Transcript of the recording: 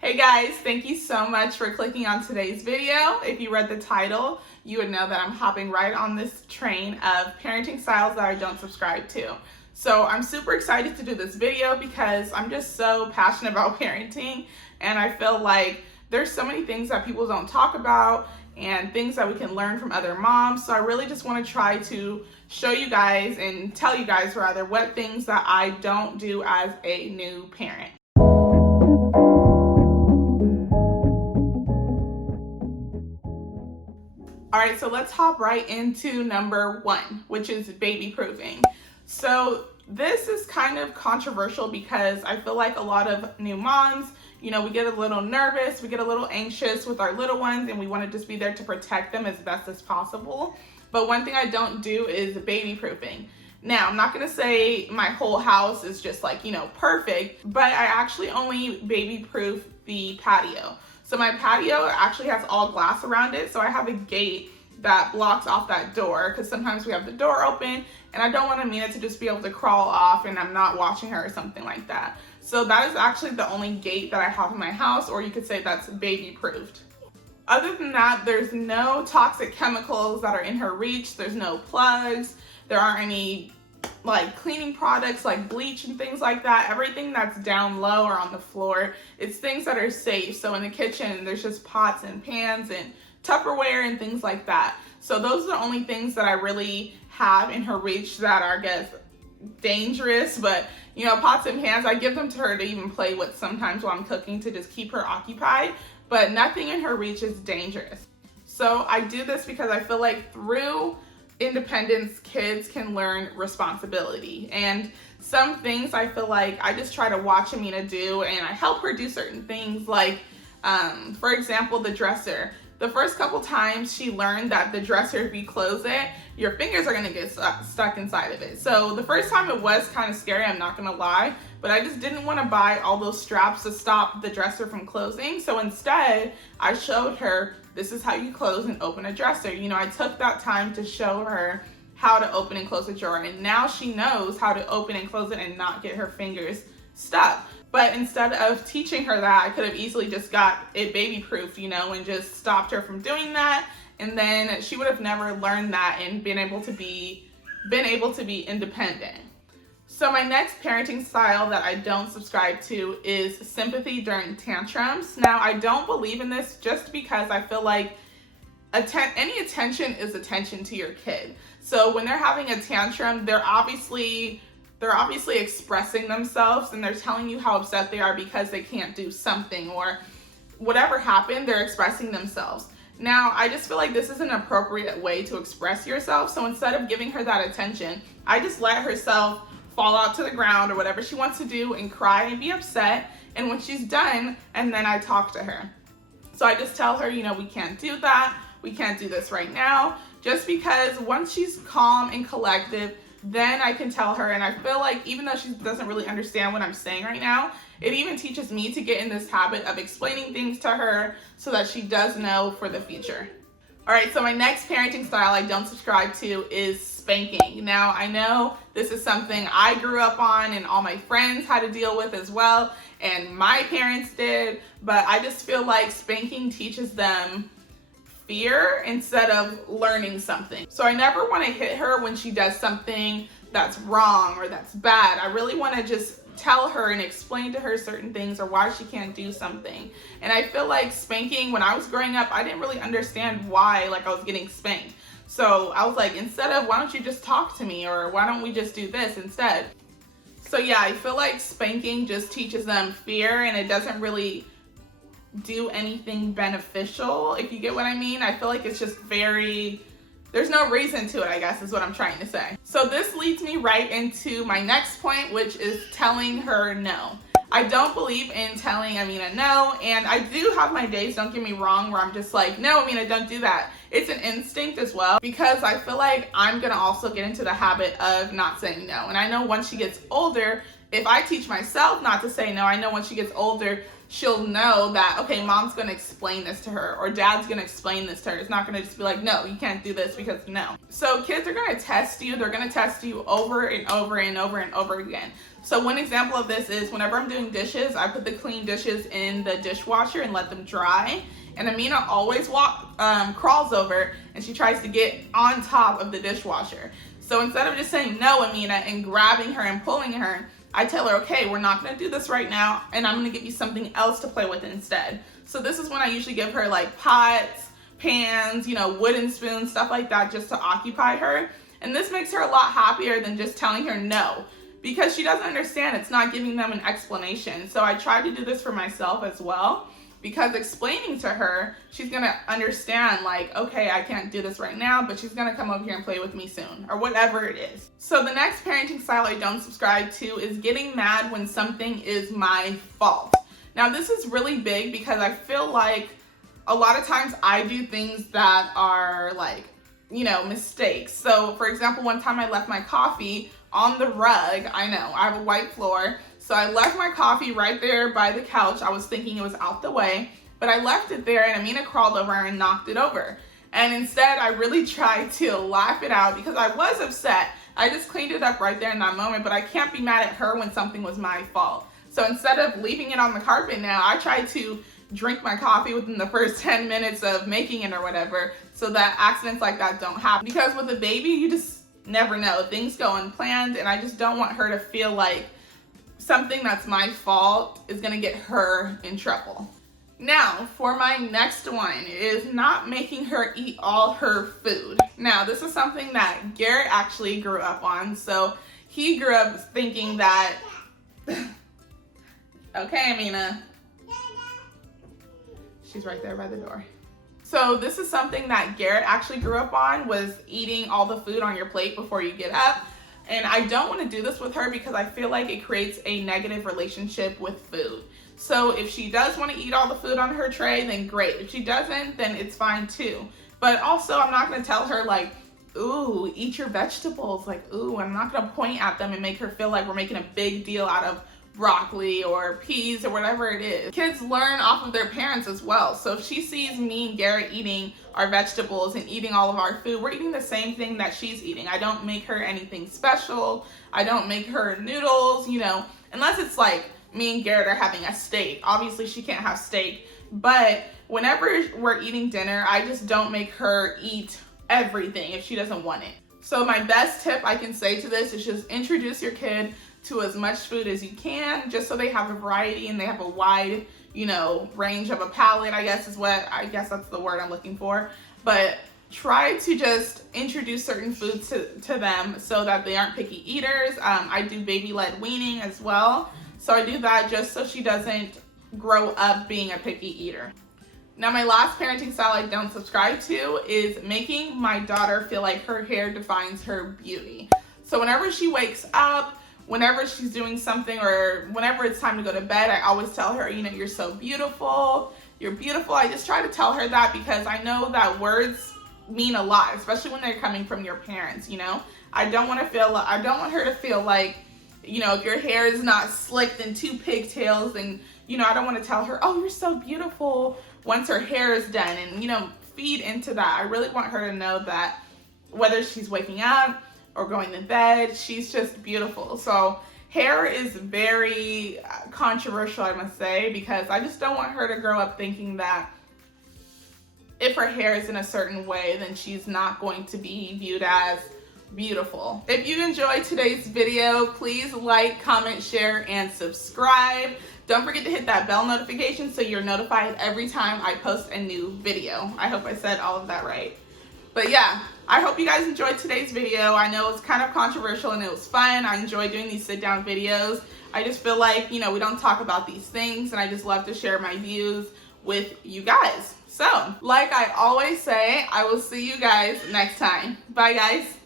Hey guys, thank you so much for clicking on today's video. If you read the title, you would know that I'm hopping right on this train of parenting styles that I don't subscribe to. So I'm super excited to do this video because I'm just so passionate about parenting, and I feel like there's so many things that people don't talk about and things that we can learn from other moms. So I really just want to try to show you guys and tell you guys rather what things that I don't do as a new parent. All right, so let's hop right into number one, which is baby proofing. So this is kind of controversial because I feel like a lot of new moms, we get a little nervous, we get a little anxious with our little ones, and we want to just be there to protect them as best as possible. But one thing I don't do is baby proofing. Now, I'm not going to say my whole house is just perfect, but I actually only baby proof the patio. So my patio actually has all glass around it, so I have a gate that blocks off that door because sometimes we have the door open and I don't want Amina to just be able to crawl off and I'm not watching her or something like that. So that is actually the only gate that I have in my house, or you could say that's baby proofed. Other than that, there's no toxic chemicals that are in her reach. There's no plugs. There aren't any cleaning products like bleach and things like that. Everything that's down low or on the floor, it's things that are safe. So in the kitchen, there's just pots and pans and Tupperware and things like that. So those are the only things that I really have in her reach that are, I guess, dangerous. But pots and pans, I give them to her to even play with sometimes while I'm cooking to just keep her occupied, but nothing in her reach is dangerous. So I do this because I feel like through independence, kids can learn responsibility. And some things I feel like I just try to watch Amina do, and I help her do certain things for example, the dresser. The first couple times she learned that the dresser, if you close it, your fingers are gonna get stuck inside of it. So the first time it was kind of scary, I'm not gonna lie, but I just didn't wanna buy all those straps to stop the dresser from closing. So instead, I showed her, this is how you close and open a dresser. I took that time to show her how to open and close a drawer, and now she knows how to open and close it and not get her fingers stuck. But instead of teaching her that, I could have easily just got it baby proof, and just stopped her from doing that. And then she would have never learned that and been able to be independent. So my next parenting style that I don't subscribe to is sympathy during tantrums. Now, I don't believe in this just because I feel like any attention is attention to your kid. So when they're having a tantrum, they're obviously expressing themselves and they're telling you how upset they are because they can't do something or whatever happened, they're expressing themselves. Now, I just feel like this is an appropriate way to express yourself. So instead of giving her that attention, I just let herself fall out to the ground or whatever she wants to do and cry and be upset. And when she's done, and then I talk to her. So I just tell her, we can't do that. We can't do this right now. Just because once she's calm and collected, then I can tell her. And I feel like even though she doesn't really understand what I'm saying right now, it even teaches me to get in this habit of explaining things to her so that she does know for the future. All right, so my next parenting style I don't subscribe to is spanking. Now, I know this is something I grew up on and all my friends had to deal with as well, and my parents did, but I just feel like spanking teaches them fear instead of learning something. So I never want to hit her when she does something that's wrong or that's bad. I really want to just tell her and explain to her certain things or why she can't do something. And I feel like spanking, when I was growing up, I didn't really understand why I was getting spanked. So I was like, instead of, why don't you just talk to me, or why don't we just do this instead? So yeah, I feel like spanking just teaches them fear and it doesn't really do anything beneficial, if you get what I mean. I feel like it's just there's no reason to it, I guess is what I'm trying to say. So this leads me right into my next point, which is telling her no. I don't believe in telling Amina no, and I do have my days, don't get me wrong, where I'm just like, no, Amina, don't do that. It's an instinct as well, because I feel like I'm gonna also get into the habit of not saying no. And I know once she gets older, if I teach myself not to say no, I know once she gets older, she'll know that, okay, mom's gonna explain this to her, or dad's gonna explain this to her. It's not gonna just be like, no, you can't do this because no. So kids are gonna test you. They're gonna test you over and over and over and over again. So one example of this is whenever I'm doing dishes, I put the clean dishes in the dishwasher and let them dry. And Amina always crawls over and she tries to get on top of the dishwasher. So instead of just saying no, Amina, and grabbing her and pulling her, I tell her, okay, we're not gonna do this right now, and I'm gonna give you something else to play with instead. So this is when I usually give her like pots, pans, you know, wooden spoons, stuff like that, just to occupy her. And this makes her a lot happier than just telling her no, because she doesn't understand. It's not giving them an explanation. So I try to do this for myself as well, because explaining to her, she's gonna understand like, okay, I can't do this right now, but she's gonna come over here and play with me soon, or whatever it is. So the next parenting style I don't subscribe to is getting mad when something is my fault. Now this is really big because I feel like a lot of times I do things that are like, you know, mistakes. So for example, one time I left my coffee on the rug. I know, I have a white floor. So I left my coffee right there by the couch. I was thinking it was out the way, but I left it there and Amina crawled over and knocked it over. And instead I really tried to laugh it out because I was upset. I just cleaned it up right there in that moment, but I can't be mad at her when something was my fault. So instead of leaving it on the carpet now, I tried to drink my coffee within the first 10 minutes of making it or whatever, so that accidents like that don't happen. Because with a baby, you just never know. Things go unplanned, and I just don't want her to feel like something that's my fault is gonna get her in trouble. Now, for my next one is not making her eat all her food. Now, this is something that Garrett actually grew up on. So he grew up thinking that, okay, Amina. She's right there by the door. So this is something that Garrett actually grew up on, was eating all the food on your plate before you get up. And I don't want to do this with her because I feel like it creates a negative relationship with food. So if she does want to eat all the food on her tray, then great. If she doesn't, then it's fine too. But also I'm not going to tell her like, ooh, eat your vegetables. Like, ooh, I'm not going to point at them and make her feel like we're making a big deal out of broccoli or peas or whatever it is. Kids learn off of their parents as well. So if she sees me and Garrett eating our vegetables and eating all of our food, we're eating the same thing that she's eating. I don't make her anything special. I don't make her noodles, you know, unless it's like me and Garrett are having a steak. Obviously she can't have steak, but whenever we're eating dinner, I just don't make her eat everything if she doesn't want it. So my best tip I can say to this is just introduce your kid to as much food as you can, just so they have a variety and they have a wide, you know, range of a palate, I guess that's the word I'm looking for. But try to just introduce certain foods to them so that they aren't picky eaters. I do baby-led weaning as well. So I do that just so she doesn't grow up being a picky eater. Now my last parenting style I don't subscribe to is making my daughter feel like her hair defines her beauty. So whenever she wakes up, whenever she's doing something, or whenever it's time to go to bed, I always tell her, you know, you're so beautiful, you're beautiful. I just try to tell her that because I know that words mean a lot, especially when they're coming from your parents, you know. I don't want her to feel like, you know, if your hair is not slicked in 2 pigtails, then, you know, I don't want to tell her, oh, you're so beautiful once her hair is done, and, you know, feed into that. I really want her to know that whether she's waking up or going to bed, she's just beautiful. So hair is very controversial, I must say, because I just don't want her to grow up thinking that if her hair is in a certain way, then she's not going to be viewed as beautiful. If you enjoyed today's video, please like, comment, share, and subscribe. Don't forget to hit that bell notification so you're notified every time I post a new video. I hope I said all of that right. But yeah, I hope you guys enjoyed today's video. I know it's kind of controversial and it was fun. I enjoy doing these sit down videos. I just feel like, you know, we don't talk about these things, and I just love to share my views with you guys. So, like I always say, I will see you guys next time. Bye guys.